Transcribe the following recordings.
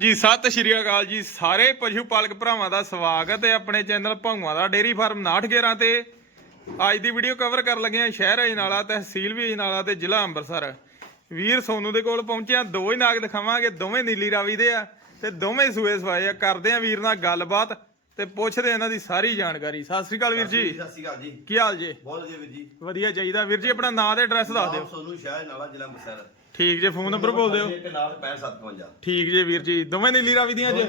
ਜੀ, ਸਤਿ ਸ਼੍ਰੀ ਅਕਾਲ ਜੀ, ਸਾਰੇ ਪਸ਼ੂ ਪਾਲਕ ਭਰਾਵਾਂ ਦਾ ਸਵਾਗਤ ਹੈ ਆਪਣੇ ਚੈਨਲ ਭੰਗਵਾ ਦਾ ਡੇਰੀ ਫਾਰਮ 911 ਤੇ। ਅੱਜ ਦੀ ਵੀਡੀਓ ਕਵਰ ਕਰਨ ਲੱਗੇ ਆ ਸ਼ਹਿਰ ਅਜਨਾਲਾ, ਤਹਿਸੀਲ ਵੀ ਅਜਨਾਲਾ ਤੇ ਜ਼ਿਲ੍ਹਾ ਅੰਮ੍ਰਿਤਸਰ। ਵੀਰ ਸੋਨੂ ਦੇ ਕੋਲ ਪਹੁੰਚਿਆ ਆ ਦੋ ਹੀ ਨਾਗ ਦਿਖਾਵਾਂਗੇ, ਦੋਵੇਂ ਨੀਲੀ ਰਾਵੀ ਦੇ ਆ ਤੇ ਦੋਵੇਂ ਸੂਏ ਸਵਾਏ ਆ। ਕਰਦੇ ਆ ਵੀਰ ਨਾਲ ਗੱਲਬਾਤ। ਤੇ ਪੁੱਛਦੇ ਇਹਨਾਂ ਦੀ ਸਾਰੀ ਜਾਣਕਾਰੀ। ਸਤਿ ਸ਼੍ਰੀ ਅਕਾਲ ਵੀਰ ਜੀ। ਸਤਿ ਸ਼੍ਰੀ ਅਕਾਲ ਜੀ। ਕੀ ਹਾਲ ਜੀ? ਬਹੁਤ ਵਧੀਆ ਵੀਰ ਜੀ। ਵਧੀਆ ਚਾਹੀਦਾ ਵੀਰ ਜੀ ਆਪਣਾ ਨਾਂ ਤੇ ਐਡਰੈਸ ਦੱਸ ਦਿਓ। ਸੋਨੂੰ ਸ਼ਹਿਰ ਨਾਲਾ ਜ਼ਿਲ੍ਹਾ ਅੰਮ੍ਰਿਤਸਰ। ਠੀਕ ਜੇ ਫੋਨ ਨੰਬਰ ਬੋਲ ਦਿਓ। ਤੇ ਨਾਲ 6555 ਠੀਕ ਜੇ ਵੀਰ ਜੀ ਦੋਵੇਂ ਨੀਲੀ ਰਾਵੀ ਦੀਆਂ ਜੀ?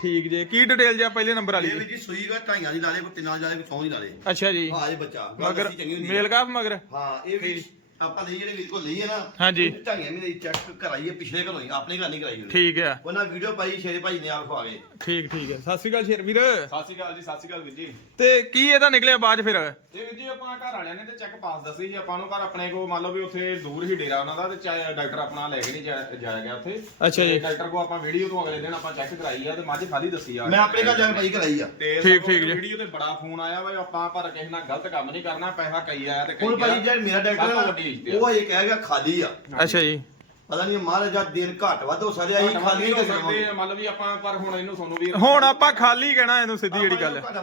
ਠੀਕ ਜੇ ਕੀ ਡਿਟੇਲ ਜੀ ਪਹਿਲੇ ਨੰਬਰ ਵਾਲੀ? ਜੀ ਸੂਈ ਦਾ ਢਾਈਆਂ ਦੀ ਲਾ ਲੇ ਤਿੰਨਾਂ ਦੀ ਲਾ ਲੇ ਕੋਈ ਚੌਂ ਦੀ ਲਾ ਲੇ ਅੱਛਾ ਜੀ। ਹਾਂ ਇਹ ਬੱਚਾ ਮਗਰ ਮੇਲ ਕਾਫ ਮਗਰ? ਹਾਂ ਇਹ ਵੀ ਆਪਾਂ ਲਈ ਜਿਹੜੇ ਵੀਰ ਲਈ ਹੈ ਨਾ ਹਾਂਜੀ। ਢਾਈਆਂ ਮਹੀਨੇ ਦੀ ਚੈੱਕ ਕਰਾਈ ਹੈ ਪਿਛਲੇ ਘਰੋਂ ਹੀ ਆਪਣੇ ਘਰ ਨਹੀਂ ਕਰਾਈ ਉਹਨੇ ਠੀਕ ਆ ਉਹਨਾਂ ਵੀਡੀਓ ਪਾਈ ਸ਼ੇਰੇ ਭਾਈ ਨੇ ਆਪ ਖਵਾ ਗਏ ਠੀਕ ਠੀਕ ਹੈ। ਸਤਿ ਸ਼੍ਰੀ ਅਕਾਲ ਸ਼ੇਰ ਵੀਰ। ਸਤਿ ਸ਼੍ਰੀ ਅਕਾਲ ਜੀ ਸਤਿ ਸ਼੍ਰੀ ਅਕਾਲ ਵੀਰ ਜੀ। ਤੇ ਕੀ ਇਹਦਾ ਨਿਕਲਿਆ ਬਾਅਦ ਫਿਰ? ਇਹ ਵੀਰ ਜੀ ਆਪਾਂ ਘਰ ਵਾਲਿਆਂ ਨੇ ਤੇ ਚੈੱਕ ਪਾਸ ਦੱਸੀ ਜੀ ਆਪਾਂ ਨੂੰ ਘਰ ਆਪਣੇ ਕੋ ਮੰਨ ਲਓ ਵੀ ਉੱਥੇ ਦੂਰ ਹੀ ਡੇਰਾ ਉਹਨਾਂ ਦਾ ਤੇ ਚਾਹੇ ਡਾਕਟਰ ਆਪਣਾ ਲੈ ਕੇ ਨਹੀਂ ਜਾ- ਜਾਇਆ ਗਿਆ ਉੱਥੇ। ਅੱਛਾ ਜੀ। ਤੇ ਡਾਕਟਰ ਕੋ ਆਪਾਂ ਵੀਡੀਓ ਤੋਂ ਅਗਲੇ ਦਿਨ ਆਪਾਂ ਚੈੱਕ ਕਰਾਈ ਆ ਤੇ ਮੱਝ ਖਾਲੀ ਦੱਸੀ ਆ। ਮੈਂ ਆਪਣੇ ਘਰ ਜਾ ਕੇ ਭਾਈ ਕਰਾਈ ਆ। ਤੇ ਠੀਕ- ਠੀਕ ਜੀ। ਵੀਡੀਓ ਤੇ ਬੜਾ ਫੋਨ ਆਇਆ ਵਾ ਆਪਾਂ ਪਰ ਕਿਸੇ ਨਾਲ ਗਲਤ ਕੰਮ ਨਹੀਂ ਕਰਨਾ ਪੈਸਾ ਕਈ ਆਇਆ ਤੇ ਕਈ ਹੁਣ ਭਾਈ ਗਿਆ। ਜਿਹੜਾ ਮੇਰਾ ਸਭ ਤੋਂ ਡਾਕਟਰ ਵੱਡੀ ਹੈ। ਉਹ ਇਹ ਕਹਿ ਗਿਆ ਖਾਲੀ ਆ। ਅੱਛਾ ਜੀ। ਪਤਾ ਨਹੀਂ ਮਹਾਰਾਜਾ ਦਿਨ ਘੱਟ ਵੱਧ ਹੋ ਸਕਦੇ ਆ ਅਸੀਂ ਖਾਲੀ ਹੋ ਸਕਦੇ ਆ, ਮੰਨ ਲਓ ਵੀ ਆਪਾਂ ਪਰ ਹੁਣ ਇਹਨੂੰ ਤੁਹਾਨੂੰ ਵੀਰ ਹੁਣ ਆਪਾਂ ਖਾਲੀ ਕਹਿਣਾ ਇਹਨੂੰ ਸਿੱਧੀ ਜਿਹੜੀ ਗੱਲ ਹੈ ਆ।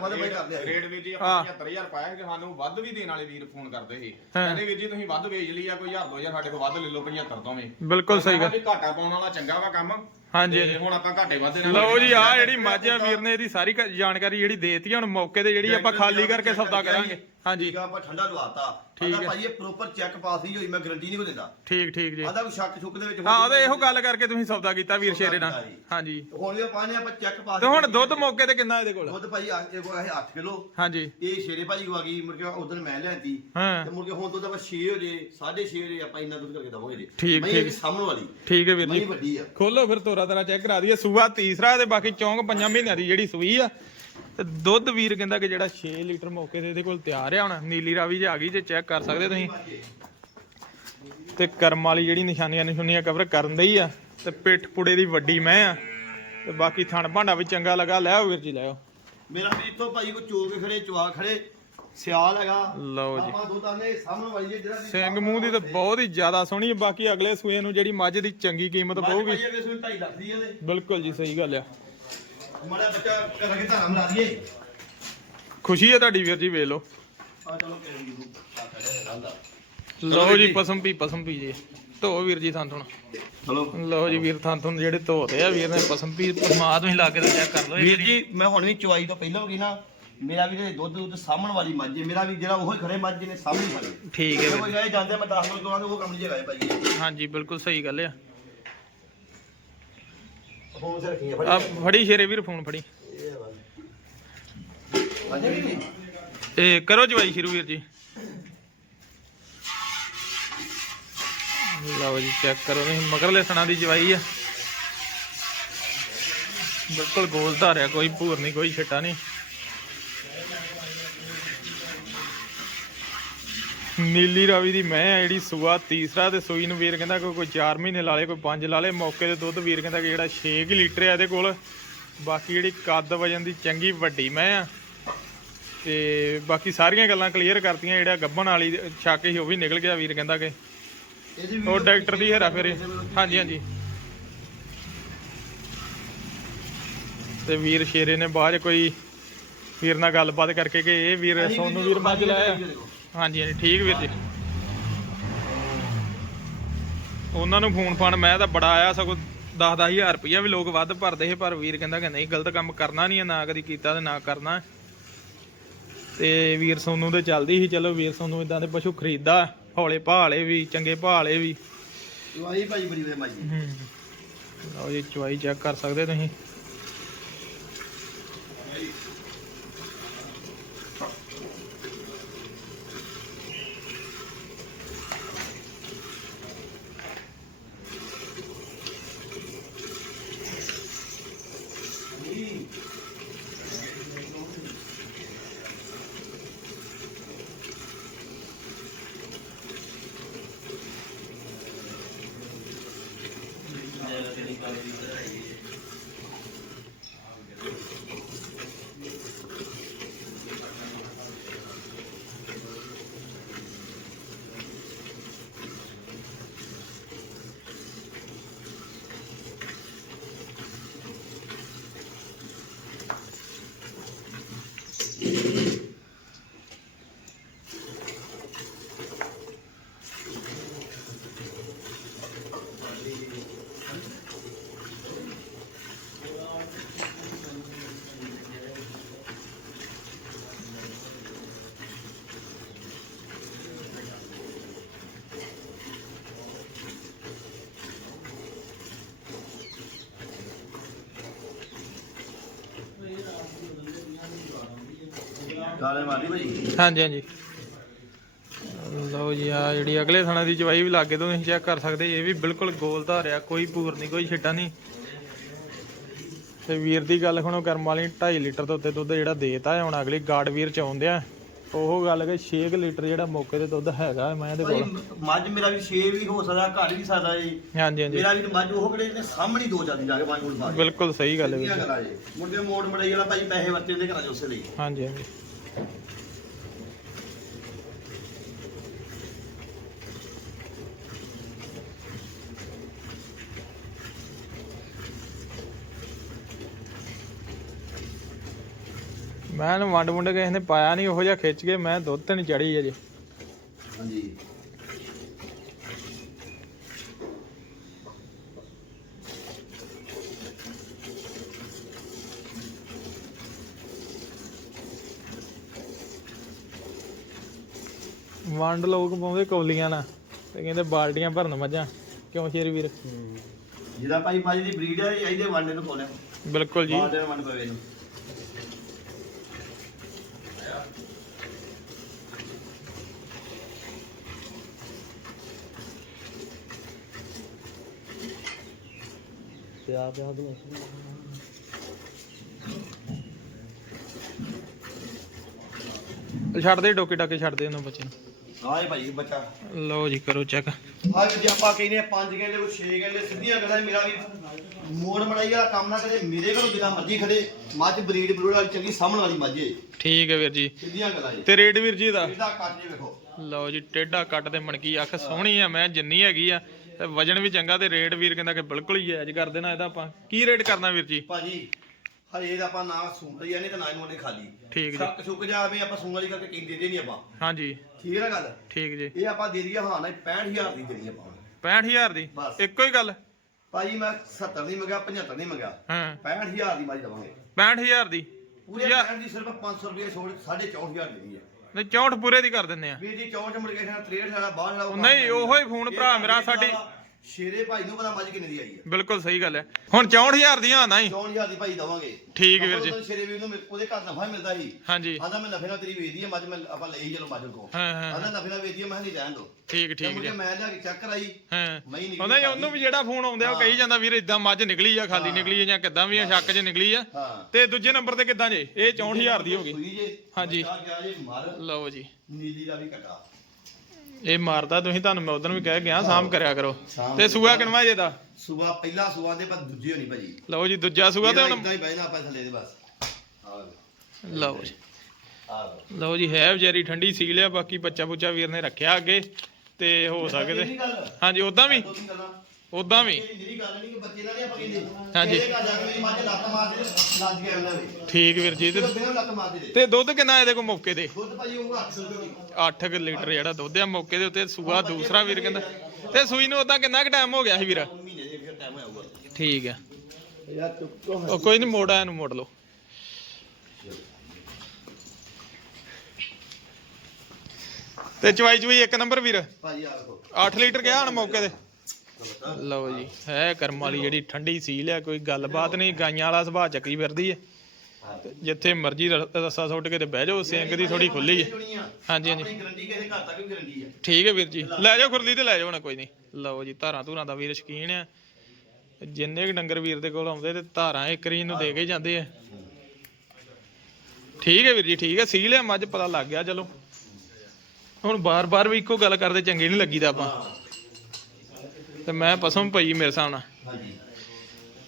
ਰੇਟ ਹਾਂ। ਆਪਾਂ 75000 ਪਾਇਆ ਕਿ ਸਾਨੂੰ ਵੱਧ ਵੀ ਦੇਣ ਵਾਲੇ ਵੀਰ ਫੋਨ ਕਰਦੇ ਸੀ। ਹਾਂ। ਕਹਿੰਦੇ ਵੀਰ ਜੀ ਤੁਸੀਂ ਵੱਧ ਵੇਚ ਲਈ ਆ ਕੋਈ 1000 2000 ਸਾਡੇ ਕੋਲ ਵੱਧ ਲੈ ਲਓ 75 ਤੋਂ ਵੀ। ਬਿਲਕੁਲ ਸਹੀ ਗੱਲ। ਵੀ ਘਾਟਾ ਪਾਉਣ ਵਾਲਾ ਚੰਗਾ ਵਾ ਕੰਮ। ਹਾਂਜੀ, ਤੇ ਹਾਂਜੀ। ਹੁਣ ਆਪਾਂ ਘਾਟੇ ਵਾਧੇ ਨਾਲ ਲਓ ਜੀ ਆ। ਜਿਹੜੀ ਮਾਝਾ ਵੀਰ ਨੇ ਇਹਦੀ ਸਾਰੀ ਕ- ਜਾਣਕਾਰੀ ਜਿਹੜੀ ਦੇਤੀ ਹੁਣ ਮੌਕੇ ਤੇ ਜਿਹੜੀ ਆਪਾਂ ਖਾਲੀ ਕਰਕੇ ਸੌਦਾ ਕਰਾਂਗੇ। ਹਾਂਜੀ। ਠੀਕ ਆ ਆਪਾਂ ਠੰਡਾ ਲਵਾਤਾ। ਠੀਕ ਆਦਾ ਹੈ। ਭਾਈ ਇਹ ਪ੍ਰੋਪਰ ਚੈੱਕ ਪਾਸ ਨਹੀਂ ਹੋਈ ਮੈਂ ਗਾਰੰਟੀ ਨਹੀਂ ਕੋ ਦਿੰਦਾ। ਠੀਕ ਠੀਕ ਜੀ। ਆਦਾ ਵੀ ਸ਼ੱਕ ਛੁੱਕ ਦੇ ਵਿੱਚ ਹਾਂ ਉਹਦੇ ਇਹੋ ਗੱਲ ਕਰਕੇ ਤੁਸੀਂ ਸੌਦਾ ਕੀਤਾ ਵੀਰ ਸ਼ੇਰੇ ਨਾਲ। ਹਾਂਜੀ। ਹੁਣ ਵੀ ਨੇ ਆਪਾਂ ਚੈੱਕ ਪਾਸ ਤੇ ਹੁਣ ਦੁੱਧ ਮੌਕੇ ਤੇ ਕਿੰਨਾ ਇਹਦੇ ਕੋਲ? ਦੁੱਧ ਭਾਈ ਆ ਇਹ ਕੋਲ ਹੈ 8 ਕਿਲੋ। ਹਾਂਜੀ। ਇਹ ਸ਼ੇਰੇ ਭਾਈ ਕੋ ਆ ਗਈ ਕੇ ਉਦੋਂ ਮੈਂ ਲਿਆਂਦੀ। ਹਾਂ। ਤੇ ਕੇ ਹੁਣ ਦੁੱਧ ਆਪਾਂ 6 ਹੋ ਜੇ 6.5 ਹੋ ਜੇ ਆਪਾਂ ਇੰਨਾ ਦੁੱਧ ਕਰਕੇ ਦਵਾਂਗੇ ਜੀ। ਠੀਕ, ਮੈਂ ਇਹ ਠੀਕ। ਸਾਹਮਣ ਵਾਲੀ। ਠੀਕ ਹੈ ਵੀਰ ਜੀ। ਵੱਡੀ ਆ। ਖੋਲੋ ਫਿਰ ਤੋਰਾ ਤੇਰਾ ਚੈੱਕ ਕਰਾ ਦਈਏ। ਸੂਆ ਤੀਸਰਾ ਤੇ ਬਾਕੀ ਚੌਂਕ ਪੰਜਾਂ ਮਹੀਨਿਆਂ ਦੀ ਜਿਹੜੀ ਸੂਈ ਆ ਤੇ ਦੁੱਧ ਵੀਰ ਕਹਿੰਦਾ ਕਿ ਜਿਹੜਾ 6 ਲੀਟਰ ਮੌਕੇ ਤੇ ਇਹਦੇ ਕੋਲ ਤਿਆਰ ਆ ਹੁਣ ਨੀਲੀ ਰਾਵੀ ਜੇ ਆ ਗਈ ਜੇ ਚੈੱਕ ਕਰ ਸਕਦੇ ਤੁਸੀਂ। ਤੇ ਕਰਮ ਵਾਲੀ ਜਿਹੜੀ ਨਿਸ਼ਾਨੀਆਂ ਨਿਸ਼ਾਨੀਆਂ ਕਵਰ ਕਰਨ ਦਈ ਆ ਤੇ ਪਿੱਠ ਪੁੜੇ ਦੀ ਵੱਡੀ ਮੈਂ ਆ। ਤੇ ਬਾਕੀ ਥਣ ਭਾਂਡਾ ਵੀ ਚੰਗਾ ਲੱਗਾ ਲੈ ਆਓ ਵੀਰ ਜੀ ਲੈ ਆਓ। ਮੇਰਾ ਵੀ ਇੱਥੋਂ ਭਾਈ ਕੋ ਚੋ ਕੇ ਖੜੇ ਚਵਾ ਖੜੇ ਸਿਆਲ ਹੈਗਾ। ਲਓ ਜੀ। ਆਪਾਂ ਦੋ ਤਾਨੇ ਸਾਹਮਣ ਵਾਲੀ ਜਿਹੜਾ ਸਿੰਘ ਮੂੰਹ ਦੀ ਤਾਂ ਬਹੁਤ ਹੀ ਜ਼ਿਆਦਾ ਸੋਹਣੀ ਆ ਬਾਕੀ ਅਗਲੇ ਸੂਏ ਨੂੰ ਜਿਹੜੀ ਮੱਝ ਦੀ ਚੰਗੀ ਕੀਮਤ ਪਊਗੀ। ਭਾਈ ਅਗੇ ਸੁਣ 2.5 ਲੱਖ ਦੀ ਇਹਦੇ। ਬਿਲਕੁਲ ਜੀ ਸਹੀ ਗੱਲ ਆ। ਮਾੜਾ ਬੱਚਾ ਕਰਾਂਗੇ ਧਾਰਾ ਮਰਾ ਦਈਏ। ਖੁਸ਼ੀ ਹੈ ਤੁਹਾਡੀ ਵੀਰ ਜੀ ਵੇਖ ਲਓ। ਆ ਚਲੋ ਕਰੀ ਨੂੰ ਆ ਖੜੇ ਰਹਿੰਦਾ ਲਓ ਜੀ ਪਸਮ ਪੀ ਪਸਮ ਪੀ ਜੀ। ਧੋ ਵੀਰ ਜੀ ਥਾਂ ਥੁਣ। ਲਓ ਜੀ ਵੀਰ ਥਾਂ ਥੁਣ ਜਿਹੜੇ ਧੋਤੇ ਆ ਵੀਰ ਨੇ ਪਸਮ ਪੀ ਮਾਦ ਵੀ ਲਾ ਕੇ ਤੇ ਚੈੱਕ ਕਰ ਲਓ ਵੀਰ ਜੀ ਮੈਂ ਹੁਣ ਵੀ ਚਵਾਈ ਤੋਂ ਪਹਿਲਾਂ ਵੀ ਨਾ ਮੇਰਾ ਵੀ ਜਿਹੜੇ ਦੁੱਧ ਦੁੱਧ ਸਾਹਮਣ ਵਾਲੀ ਮੱਝ ਹੈ ਮੇਰਾ ਵੀ ਜਿਹੜਾ ਉਹ ਖੜੇ ਮੱਝ ਨੇ ਸਾਹਮਣੇ ਵਾਲੀ ਠੀਕ ਹੈ ਕੋਈ ਜਾਏ ਜਾਂਦੇ ਮੈਂ 10 ਮਿੰਟ ਉਹ ਕੰਮ ਨਹੀਂ ਹੈਗਾ ਭਾਈ। ਹਾਂਜੀ ਬਿਲਕੁਲ ਸਹੀ ਗੱਲ ਆ। ਫੋਨ ਆ ਫੜੀ ਸ਼ੇਰੇ ਵੀਰ ਫੋਨ ਫੜੀ। ਜੀ। ਇਹ ਕਰੋ ਜਵਾਈ ਸ਼ੁਰੂ ਵੀਰ ਜੀ। ਲਓ ਜੀ ਚੈੱਕ ਕਰੋ ਤੁਸੀਂ ਮਗਰਲੇ ਸਣਾ ਦੀ ਜਵਾਈ ਆ। ਬਿਲਕੁਲ ਗੋਲ ਧਾਰਿਆ ਕੋਈ ਭੂਰ ਨਹੀਂ ਕੋਈ ਛਿੱਟਾ ਨਹੀਂ। ਨੀਲੀ ਰਾਵੀ ਦੀ ਮੈਂ ਆ ਜਿਹੜੀ ਸੂਆ ਤੀਸਰਾ ਤੇ ਸੂਈ ਨੂੰ ਵੀਰ ਕਹਿੰਦਾ ਕੋਈ ਕੋਈ 4 ਮਹੀਨੇ ਲਾ ਲੇ ਕੋਈ 5 ਲਾ ਲੇ ਮੌਕੇ ਤੇ ਦੁੱਧ ਵੀਰ ਕਹਿੰਦਾ ਕਿ ਜਿਹੜਾ 6 ਕਿ ਲੀਟਰ ਆ ਇਹਦੇ ਕੋਲ। ਬਾਕੀ ਜਿਹੜੀ ਕੱਦ ਵਜਨ ਦੀ ਚੰਗੀ ਵੱਡੀ ਮੈਂ ਆ। ਤੇ ਬਾਕੀ ਸਾਰੀਆਂ ਗੱਲਾਂ ਕਲੀਅਰ ਕਰਤੀਆਂ ਜਿਹੜਾ ਗੱਬਣ ਵਾਲੀ ਸ਼ੱਕ ਸੀ ਉਹ ਵੀ ਨਿਕਲ ਗਿਆ ਵੀਰ ਕਹਿੰਦਾ ਕਿ। ਉਹ ਡਾਕਟਰ ਦੀ ਹੈਰਾ ਫੇਰੇ। ਹਾਂਜੀ ਹਾਂਜੀ। ਤੇ ਵੀਰ ਸ਼ੇਰੇ ਨੇ ਬਾਅਦ ਕੋਈ ਵੀਰ ਨਾਲ ਗੱਲਬਾਤ ਕਰਕੇ ਕਿ ਇਹ ਵੀਰ ਸੋਨੂੰ ਵੀਰ ਮੱਝ ਲਾਇਆ। ਹਾਂਜੀ ਹਾਂਜੀ ਠੀਕ ਵੀਰ ਜੀ। ਉਹਨਾਂ ਨੂੰ ਫੋਨ ਫਾਨ ਮੈਂ ਤਾਂ ਬੜਾ ਆਇਆ ਸਗੋਂ 10 ਹਜ਼ਾਰ ਰੁਪਈਆ ਵੀ ਲੋਕ ਵੱਧ ਭਰਦੇ ਸੀ ਪਰ ਵੀਰ ਕਹਿੰਦਾ ਕਿ ਨਹੀਂ ਗਲਤ ਕੰਮ ਕਰਨਾ ਨਹੀਂ ਹੈ ਨਾ ਕਦੀ ਕੀਤਾ ਤੇ ਨਾ ਕਰਨਾ। ਤੇ ਵੀਰ ਸੋਨੂੰ ਤੇ ਚੱਲਦੀ ਸੀ ਚਲੋ ਵੀਰ ਸੋਨੂੰ ਇਦਾਂ ਦੇ ਪਸ਼ੂ ਖਰੀਦਦਾ ਹੌਲੇ ਭਾਲੇ ਵੀ ਚੰਗੇ ਭਾਲੇ ਵੀ। ਚਵਾਈ ਭਾਈ ਬੜੀ ਵੇ। ਹੂੰ। ਲਓ ਜੀ ਚੁਆਈ ਚੈੱਕ ਕਰ ਸਕਦੇ ਤੁਸੀਂ। ਹਾਂਜੀ ਹਾਂਜੀ। ਲਓ ਜੀ ਆ ਜਿਹੜੀ ਅਗਲੇ ਥਣਾ ਦੀ ਚਵਾਈ ਵੀ ਲਾਗੇ ਤੋਂ ਤੁਸੀਂ ਚੈੱਕ ਕਰ ਸਕਦੇ ਇਹ ਵੀ ਬਿਲਕੁਲ ਗੋਲ ਧਾਰਿਆ ਕੋਈ ਪੂਰ ਨਹੀਂ ਕੋਈ ਛਿੱਟਾ ਨਹੀਂ। ਤੇ ਵੀਰ ਦੀ ਗੱਲ ਸੁਣੋ ਕਰਮ ਵਾਲੀ 2.5 ਲੀਟਰ ਤੋਂ ਉੱਤੇ ਦੁੱਧ ਜਿਹੜਾ ਦੇਤਾ ਹੁਣ ਅਗਲੀ ਗਾਰਡ ਵੀਰ ਚ ਆਉਂਦੇ ਆ। ਉਹ ਗੱਲ ਕਿ 6 ਲੀਟਰ ਜਿਹੜਾ ਮੌਕੇ ਤੇ ਦੁੱਧ ਹੈਗਾ ਮੈਂ ਇਹਦੇ ਕੋਲ। ਮੱਝ ਮੇਰਾ ਵੀ 6 ਵੀ ਹੋ ਸਕਦਾ ਘੱਟ ਵੀ ਸਕਦਾ ਜੀ। ਹਾਂਜੀ ਹਾਂਜੀ। ਮੇਰਾ ਵੀ ਮੱਝ ਉਹ ਕਿਹੜੇ ਨੇ ਸਾਹਮਣੇ ਦੋ ਜਾਂਦੀ ਜਾ ਕੇ ਪੰਜ ਬਾਹਰ ਬਿਲਕੁਲ ਸਹੀ ਗੱਲ ਹੈ ਵੀਰ ਮੋੜ ਮੜਾਈ ਵਾਲਾ ਭਾਜੀ ਪੈਸੇ ਵਰਤੇ ਦੇ ਕਰਾਂ ਜੀ ਉਸੇ ਲਈ। ਹਾਂਜੀ ਹਾਂਜੀ। ਮੈਂ ਨਾ ਵੰਡ ਵੁੰਡ ਕਿਸੇ ਨੇ ਪਾਇਆ ਨਹੀਂ, ਉਹੋ ਜਿਹਾ ਖਿੱਚ ਕੇ ਮੈਂ ਦੁੱਧ ਤੇ ਨਹੀਂ ਚੜੀ ਅਜੇ। ਹਾਂਜੀ। ਵੰਡ ਲੋਕ ਪਾਉਂਦੇ ਕੌਲੀਆਂ ਨਾਲ ਤੇ ਕਹਿੰਦੇ ਬਾਲਟੀਆਂ ਭਰਨ ਮੱਝਾਂ। ਕਿਉਂ ਸ਼ੇਰ ਵੀਰ? ਜਿਹਦਾ ਭਾਈ ਮੱਝ ਦੀ ਬਰੀਡ ਹੈ ਇਹਦੇ ਵਾਂਡੇ ਨੂੰ ਕੋਲੇ ਬਿਲਕੁਲ ਜੀ। ਨੂੰ ਵੰਡ ਪਵੇ ਨੂੰ ਪਿਆ ਪਿਆ ਦੂ ਛੱਡ ਦੇ ਡੋਕੇ ਟਾਕੇ ਛੱਡ ਦੇ ਉਹਨੂੰ ਬੱਚੇ ਨੂੰ। ਆਏ ਭਾਈ ਬੱਚਾ। ਲਓ ਜੀ ਕਰੋ ਚੈੱਕ ਆ ਜੇ ਆਪਾਂ ਕਹਿੰਦੇ ਆ ਪੰਜ ਕਹਿੰਦੇ ਕੋਈ ਛੇ ਕਹਿੰਦੇ ਸਿੱਧੀਆਂ ਗੱਲਾਂ ਮੇਰਾ ਵੀ ਮੋੜ ਮੜਾਈ ਵਾਲਾ ਕੰਮ ਨਾ ਕਰੇ ਮੇਰੇ ਘਰੋਂ ਬਿਨਾ ਮਰਜ਼ੀ ਖੜੇ। ਮੱਝ ਬਰੀਡ ਬਰੂਡ ਵਾਲੀ ਚੰਗੀ ਸਾਹਮਣ ਵਾਲੀ ਮੱਝ ਏ। ਠੀਕ ਹੈ ਵੀਰ ਜੀ। ਸਿੱਧੀਆਂ ਗੱਲਾਂ ਜੀ। ਤੇ ਰੇਟ ਵੀਰ ਜੀ ਦਾ? ਇਹਦਾ ਕੱਟ ਜੇ ਵੇਖੋ। ਲਓ ਜੀ ਟੇਢਾ ਕੱਟ ਤੇ ਮਣਕੀ ਅੱਖ ਸੋਹਣੀ ਆ ਮੈਂ ਜਿੰਨੀ ਹੈਗੀ ਆ ਤੇ ਵਜਨ ਵੀ ਚੰਗਾ ਤੇ ਰੇਟ ਵੀਰ ਕਹਿੰਦਾ ਕਿ ਬਿਲਕੁਲ ਹੀ ਜਾਇਜ਼ ਕਰ ਦੇਣਾ ਇਹਦਾ ਆਪਾਂ। ਕੀ ਰੇਟ ਕਰਨਾ ਵੀਰ ਜੀ? ਭਾਜੀ ਹਰੇ ਦਾ ਆਪਾਂ ਨਾ ਸੂਣ ਰਹੀ ਨਹੀਂ ਤਾਂ ਨਾ ਇਹਨੂੰ ਉਹਨੇ ਖਾਲੀ। ਠੀਕ ਜੀ। ਸੱਕ ਸੁੱਕ ਜਾਵੇ ਆਪਾਂ ਸੂਣ ਵਾਲੀ ਕਰਕੇ ਕਹਿੰਦੇ ਦੇ ਨਹੀਂ ਆਪਾਂ। ਹਾਂਜੀ। ਠੀਕ ਹੈ ਨਾ ਗੱਲ? ਠੀਕ ਜੀ। ਇਹ ਆਪਾਂ ਦੇ ਦਈਏ ਹਾਂ ਨਾ 65000 ਦੀ ਦੇਣੀ ਆਪਾਂ 65000 ਦੀ? ਬਸ। ਇੱਕੋ ਹੀ ਗੱਲ? ਭਾਜੀ ਮੈਂ 70 ਨਹੀਂ ਮੰਗਿਆ 75 ਨਹੀਂ ਮੰਗਿਆ। ਹਾਂ। 65000 ਦੀ ਮਾਰੀ ਦਵਾਂਗੇ। 65000 ਦੀ? ਪੂਰੇ ਯਾ- 65 ਦੀ ਸਿਰਫ 500 ਰੁਪਏ ਛੋੜ 64500 ਦੇਣੀ ਹੈ ਨਹੀਂ 64 ਪੂਰੇ ਦੀ ਕਰ ਦਿੰਦੇ ਆ। ਵੀਰ ਜੀ ਚੌਂਚ ਮੁੜ ਕੇ 63 ਵਾਲਾ ਬਾਹਰ ਵਾਲਾ ਉਹ ਨਹੀਂ, ਕੰਮ ਉਹੋ ਹੀ ਫੋਨ ਭਰਾ ਮੇਰਾ ਸਾਡੀ- ਸ਼ੇਰੇ ਭਾਈ ਨੂੰ ਪਤਾ ਮੱਝ ਕਿੰਨੇ ਦੀ ਆਈ ਹੈ ਬਿਲਕੁਲ ਸਹੀ ਗੱਲ ਹੈ। ਹੁਣ 64000 ਦੀਆਂ ਆਂਦਾ ਹੀ 64000 ਦੀ ਭਾਈ ਦਵਾਂਗੇ। ਠੀਕ ਵੀਰ ਜੀ। ਸ਼ੇਰੇ ਵੀਰ ਨੂੰ ਮੇਰੇ- ਉਹਦੇ ਘਰ ਨਫਾ ਮਿਲਦਾ ਸੀ। ਹਾਂਜੀ। ਆਂਦਾ ਮੈਂ ਨਫੇ ਨਾਲ ਤੇਰੀ ਵੇਚਦੀ ਹੈ ਮੱਝ ਮੈਂ ਆਪਾਂ ਲਈ ਚਲੋ ਮੱਝ ਕੋ ਹਾਂ ਹਾਂ ਆਂਦਾ ਨਫੇ ਨਾਲ ਵੇਚਦੀ ਹੈ ਮੈਂ ਨਹੀਂ ਰਹਿਣ ਦੋ। ਠੀਕ ਠੀਕ ਕੇ ਮੈਂ ਲਿਆ ਕੇ ਚੈੱਕ ਕਰਾਈ। ਹਾਂ। ਜੀ ਉਹਨੂੰ ਵੀ ਜਿਹੜਾ ਫੋਨ ਆਉਂਦਾ ਉਹ ਕਹੀ ਜਾਂਦਾ ਵੀਰ ਇਦਾਂ ਮੱਝ ਨਿਕਲੀ ਆ ਖਾਲੀ ਨਿਕਲੀ ਆ ਜਾਂ ਕਿੱਦਾਂ ਵੀ ਆ ਸ਼ੱਕ 'ਚ ਨਿਕਲੀ ਆ। ਤੇ ਦੂਜੇ ਨੰਬਰ ਤੇ ਕਿੱਦਾਂ ਜੇ? ਇਹ 64000 ਦੀ ਹੋ ਗਈ। ਹਾਂਜੀ। ਲਓ ਜੀ। ਨੀਲੀ ਦਾ ਵੀ ਘਟਾ। ਇਹ ਮਾਰਦਾ ਤੁਸੀਂ ਤੁਹਾਨੂੰ ਮੈਂ ਉਦੋਂ ਵੀ ਕਹਿ ਗਿਆ ਸਾਮ ਕਰਿਆ ਕਰੋ। ਸਾਂਭ ਤੇ ਸੂਆ ਕਿਨਵਾ ਜੇ ਦਾ? ਸੂਆ ਪਹਿਲਾ ਸੂਆ ਦੇ ਪਰ ਦੂਜੀ ਹੋਣੀ ਭਾਜੀ। ਲਓ ਜੀ ਦੂਜਾ ਸੂਆ ਤੇ ਹੁਣ ਇਦਾਂ ਹੀ ਬਹਿਣਾ ਆਪਾਂ ਥੱਲੇ ਦੇ ਬਸ। ਲਓ। ਜੀ। ਲਓ। ਜੀ ਹੈ ਵਿਚਾਰੀ ਠੰਡੀ ਸੀ ਲਿਆ ਬਾਕੀ ਬੱਚਾ ਬੁੱਚਾ ਵੀਰ ਨੇ ਰੱਖਿਆ ਅੱਗੇ ਤੇ ਹੋ ਸਕਦੇ। ਹਾਂਜੀ ਉਦਾਂ ਵੀ? ਗੱਲਾਂ ਉਦਾਂ ਵੀ? ਇਹ ਜਿਹੜੀ ਗੱਲ ਨਹੀਂ ਕਿ ਬੱਚੇ ਨਾਲ ਨਹੀਂ ਆਪਾਂ ਕਹਿੰਦੇ। ਹਾਂਜੀ। ਇਹਦੇ ਘਰ ਜਾ ਕੇ ਮੇਰੀ ਮੱਝ ਲੱਤ ਮਾਰ ਦੇ ਲੱਜ ਗਿਆ ਉਹਨਾਂ ਵੇ। ਠੀਕ ਵੀਰ ਜੀ ਤੇ ਤੇ ਬਿਨਾਂ ਲੱਤ ਮਾਰ ਦੇ। ਤੇ ਦੁੱਧ ਕਿੰਨਾ ਇਹਦੇ ਕੋਲ ਮੌਕੇ ਤੇ? ਦੁੱਧ ਭਾਜੀ ਉਹ 800 ਰੁਪਏ 8 ਲੀਟਰ ਜਿਹੜਾ ਦੁੱਧ ਆ ਮੌਕੇ ਦੇ ਉੱਤੇ ਸੂਆ ਦੂਸਰਾ ਵੀਰ ਕਹਿੰਦਾ। ਤੇ ਸੂਈ ਨੂੰ ਉਦਾਂ ਕਿੰਨਾ ਕੁ ਟਾਈਮ ਹੋ ਗਿਆ ਸੀ ਵੀਰ? ਮਹੀਨੇ ਦੇ ਫਿਰ ਟਾਈਮ ਹੋਊਗਾ। ਠੀਕ ਆ। ਯਾਰ ਉਹ ਕੋਈ ਨਹੀਂ ਮੋੜਾ ਇਹਨੂੰ ਮੋੜ ਲਓ। ਤੇ ਚਵਾਈ ਚਵਾਈ ਇੱਕ ਨੰਬਰ ਵੀਰ? ਭਾਜੀ ਆ ਦੇਖੋ। 8 ਲੀਟਰ ਗਿਆ ਹਣ ਮੌਕੇ ਤੇ? ਲਓ ਜੀ ਹੈ ਕਰਮ ਵਾਲੀ ਜਿਹੜੀ ਠੰਡੀ ਸੀਲ ਆ ਕੋਈ ਗੱਲਬਾਤ ਨਹੀਂ ਗਾਈਆਂ ਵਾਲਾ ਸੁਭਾਅ ਚੱਕੀ ਫਿਰਦੀ ਹੈ ਤੇ ਜਿੱਥੇ ਮਰਜ਼ੀ ਰ- ਰੱਸਾ ਸੁੱਟ ਕੇ ਤੇ ਬਹਿ ਜਾਓ ਸਿੰਗ ਦੀ ਥੋੜੀ ਖੁੱਲੀ ਹੈ ਹਾਂਜੀ, ਹਾਂਜੀ। ਆਪਣੀ ਗਰੰਟੀ ਕਿਸੇ ਘਰ ਤੱਕ ਵੀ ਗਰੰਟੀ ਹੈ ਠੀਕ ਹੈ ਵੀਰ ਜੀ ਲੈ ਜਾਓ ਖੁਰਲੀ ਤੇ ਲੈ ਜਾਓ ਨਾ ਕੋਈ ਨਹੀਂ। ਲਓ ਜੀ ਧਾਰਾਂ ਧੂਰਾਂ ਦਾ ਵੀਰ ਸ਼ਕੀਨ ਆ। ਜਿੰਨੇ ਕੁ ਡੰਗਰ ਵੀਰ ਦੇ ਕੋਲ ਆਉਂਦੇ ਤੇ ਧਾਰਾਂ ਇੱਕ ਰੀਨ ਨੂੰ ਦੇ ਕੇ ਜਾਂਦੇ ਆ। ਠੀਕ ਹੈ ਵੀਰ ਜੀ ਠੀਕ ਹੈ ਸੀ ਲਿਆ ਮੱਝ ਪਤਾ ਲੱਗ ਗਿਆ ਚਲੋ। ਹੁਣ ਬਾਰ-ਬਾਰ ਵੀ ਇੱਕੋ ਗੱਲ ਕਰਦੇ ਚੰਗੇ ਨਹੀਂ ਲੱਗੀਦਾ ਆਪਾਂ। ਤੇ ਮੈਂ ਪਸਮ ਪਈ ਮੇਰੇ ਹਿਸਾਬ ਨਾਲ। ਹਾਂਜੀ।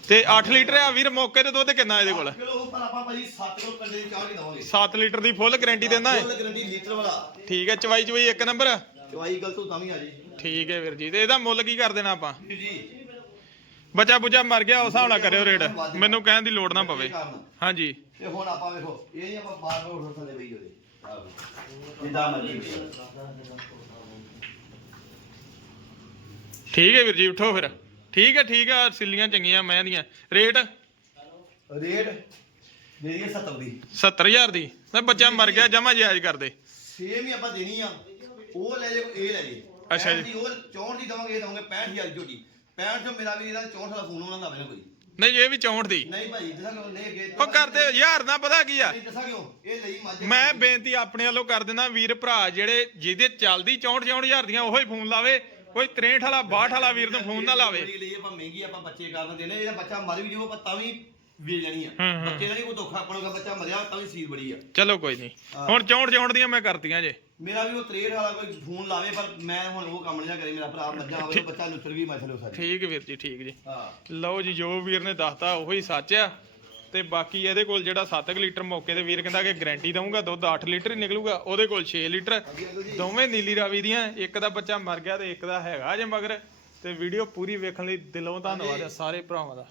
ਤੇ 8 ਲੀਟਰ ਆ ਵੀਰ ਮੌਕੇ ਤੇ ਦੁੱਧ ਕਿੰਨਾ ਇਹਦੇ ਕੋਲ? ਕਿਲੋ ਉਹ ਪਰ ਆਪਾਂ ਭਾਜੀ 7 ਕਿਲੋ ਕੰਡੇ ਦੀ ਚਾਹ ਕੇ ਦਵਾਂਗੇ। 7 ਲੀਟਰ ਦੀ ਫੁੱਲ ਗਾਰੰਟੀ ਦਿੰਦਾ ਹੈ ਫੁੱਲ ਗਰੰਟੀ ਲੀਟਰ ਵਾਲਾ। ਠੀਕ ਹੈ ਚਵਾਈ ਚਵਾਈ ਇੱਕ ਨੰਬਰ? ਚਵਾਈ ਗਲਤ ਹੋ ਤਾਂ ਵੀ ਆ ਜੀ। ਠੀਕ ਹੈ ਵੀਰ ਜੀ ਤੇ ਇਹਦਾ ਮੁੱਲ ਕੀ ਕਰ ਦੇਣਾ ਆਪਾਂ? ਜੀ ਜੀ। ਬੱਚਾ ਬੁੱਚਾ ਮਰ ਗਿਆ ਉਸ ਹਿਸਾਬ ਨਾਲ ਕਰਿਓ ਰੇਟ। ਮੈਨੂੰ ਕਹਿਣ ਦੀ ਲੋੜ ਨਾ ਪਵੇ। ਹਾਂਜੀ। ਤੇ ਹੁਣ ਆਪਾਂ ਵੇਖੋ ਇਹ ਨਹੀਂ ਆਪਾਂ ਬਾਰ ਬਾਰ ਉੱਠ ਥੱਲੇ ਬਈ ਉਹਦੇ। ਜਿੱਦਾਂ ਮਰਜ਼ੀ। ਠੀਕ ਹੈ ਵੀਰ ਜੀ ਉਠੋ ਫਿਰ। ਠੀਕ ਹੈ ਠੀਕ ਹੈ ਸਿੱਲੀਆਂ ਚੰਗੀਆਂ ਮੈਂ ਦੀਆਂ। ਰੇਟ? ਰੇਟ ਦੇ ਦਈਏ 70 ਦੀ। 70000 ਦੀ। ਬੱਚਾ ਮਰ ਗਿਆ ਜਮਾ ਜਾਇਜ਼ ਕਰ ਦੇ। ਸੇਮ ਹੀ ਆਪਾਂ ਦੇਣੀ ਆ। ਉਹ ਲੈ ਜੇ ਇਹ ਲੈ ਜੇ ਅੱਛਾ ਜੀ। 65 ਦੀ ਉਹ 64 ਦੀ ਦਵਾਂਗੇ ਇਹ ਦਵਾਂਗੇ 65000 ਦੀ ਝੋਟੀ। 65 ਚੋਂ ਮੇਰਾ ਵੀ ਇਹਦਾ 64 ਦਾ ਫੋਨ ਉਹਨਾਂ ਦਾ ਮੈਨੂੰ ਕੋਈ। ਨਹੀਂ ਇਹ ਵੀ 64 ਦੀ। ਨਹੀਂ ਭਾਈ ਦੱਸਾਂ ਕਿਉਂ ਨਹੀਂ ਅੱਗੇ ਉਹ ਕਰਦੇ ਯਾਰ ਨਾ ਪਤਾ ਕੀ ਆ? ਨਹੀਂ ਦੱਸਾਂ ਕਿਉਂ? ਇਹ ਲਈ ਮੱਝ ਮੈਂ ਬੇਨਤੀ ਆਪਣੇ ਵੱਲੋਂ ਕਰ ਦਿੰਦਾ ਵੀਰ ਭਰਾ ਜਿਹੜੇ ਜਿਹਦੇ ਚੱਲਦੀ 64 ਹਜ਼ਾਰ ਦੀਆਂ ਉਹੀ ਫੋਨ ਲਾਵੇ। ਕੋਈ 63 ਵਾਲਾ 62 ਵਾਲਾ ਵੀਰ ਨੂੰ ਫੋਨ ਨਾ ਲਾਵੇ। ਲਈ ਆਪਾਂ ਮਹਿੰਗੀ ਆਪਾਂ ਬੱਚੇ ਕਰਨ ਦੇਣੇ ਇਹਦਾ ਬੱਚਾ ਮਰ ਵੀ ਜਾਊਗਾ ਪਰ ਤਾਂ ਵੀ ਵੇਚ ਲੈਣੀ ਆ। ਹੂੰ, ਹੂੰ। ਬੱਚੇ ਦਾ ਨਹੀਂ ਕੋਈ ਦੁੱਖ ਆਪਾਂ ਨੂੰ ਬੱਚਾ ਮਰਿਆ ਤਾਂ ਵੀ ਸੀਰ ਬੜੀ ਆ। ਚਲੋ ਕੋਈ ਨਹੀਂ। ਹੁਣ 64 64 ਦੀਆਂ ਮੈਂ ਕਰਤੀਆਂ ਜੇ। ਮੇਰਾ ਵੀ ਉਹ 63 ਵਾਲਾ ਕੋਈ ਫੋਨ ਲਾਵੇ ਪਰ ਮੈਂ ਹੁਣ ਉਹ ਕੰਮ ਨਹੀਂ ਕਰੇ ਮੇਰਾ ਭਰਾ ਮੱਝਾਂ ਉਹ ਬੱਚਾ ਨੁੱਚਰ ਵੀ ਮਸਲੇ ਸਾਰੇ। ਠੀਕ ਵੀਰ ਜੀ ਠੀਕ ਜੀ। ਹਾਂ। ਲਓ ਜੀ ਜੋ ਵੀਰ ਨੇ ਦੱਸਤਾ ਉਹੀ ਸੱਚ ਆ। ਤੇ ਬਾਕੀ ਇਹਦੇ ਕੋਲ ਜਿਹੜਾ 7 ਲੀਟਰ ਮੌਕੇ ਤੇ ਵੀਰ ਕਹਿੰਦਾ ਕਿ ਗਾਰੰਟੀ ਦਊਂਗਾ, ਦੁੱਧ 8 ਲੀਟਰ ਹੀ ਨਿਕਲੂਗਾ, ਉਹਦੇ ਕੋਲ 6 ਲੀਟਰ। ਦੋਵੇਂ ਨੀਲੀ ਰਾਵੀ ਦੀਆਂ, ਇੱਕ ਦਾ ਬੱਚਾ ਮਰ ਗਿਆ ਤੇ ਇੱਕ ਦਾ ਹੈਗਾ ਜੇ ਮਗਰ। ਤੇ ਵੀਡੀਓ ਪੂਰੀ ਵੇਖਣ ਲਈ ਦਿਲੋਂ ਧੰਨਵਾਦ ਆ ਸਾਰੇ ਭਰਾਵਾਂ ਦਾ।